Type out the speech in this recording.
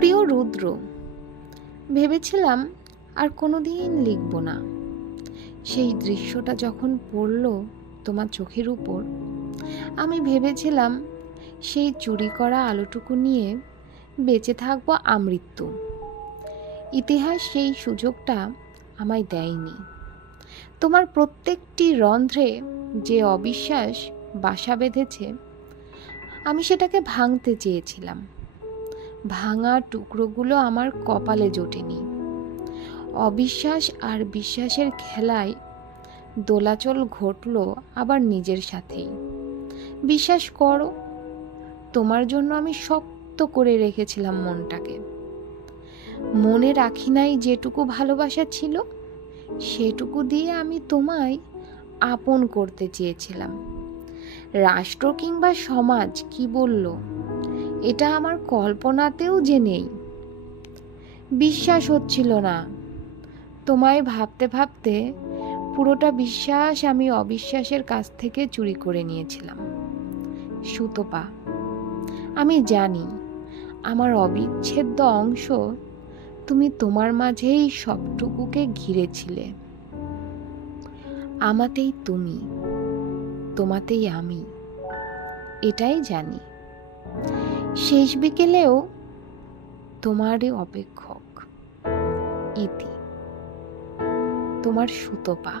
প্রিয় রুদ্র, ভেবেছিলাম আর কোনোদিন লিখব না। সেই দৃশ্যটা যখন পড়ল তোমার চোখের উপর, আমি ভেবেছিলাম সেই চুরি করা আলোটুকু নিয়ে বেঁচে থাকবো আমৃত্যু। ইতিহাস সেই সুযোগটা আমায় দেয়নি। তোমার প্রত্যেকটি রন্ধ্রে যে অবিশ্বাস বাসা বেঁধেছে, আমি সেটাকে ভাঙতে চেয়েছিলাম। ভাঙা টুকরোগুলো আমার কপালে জোটেনি। অবিশ্বাস আর বিশ্বাসের খেলায় দোলাচল ঘটল আবার নিজের সাথেই। বিশ্বাস করো, তোমার জন্য আমি শক্ত করে রেখেছিলাম মনটাকে। মনে রাখি নাই যেটুকু ভালোবাসা ছিল, সেটুকু দিয়ে আমি তোমায় আপন করতে চেয়েছিলাম। রাষ্ট্র কিংবা সমাজ কি বলল, এটা আমার কল্পনাতেও যে নেই। বিশ্বাস হচ্ছিল না। তোমায় ভাবতে ভাবতে পুরোটা বিশ্বাস আমি অবিশ্বাসের কাছ থেকে চুরি করে নিয়েছিলাম। সুতপা, আমি জানি আমার অবিচ্ছেদ্য অংশ তুমি তোমার মাঝেই সবটুকুকে ঘিরেছিলে। আমাতেই তুমি, তোমাতেই আমি, এটাই জানি। শেষ বিকেলেও তোমারই অপেক্ষক। ইতি, তোমার সুতপা।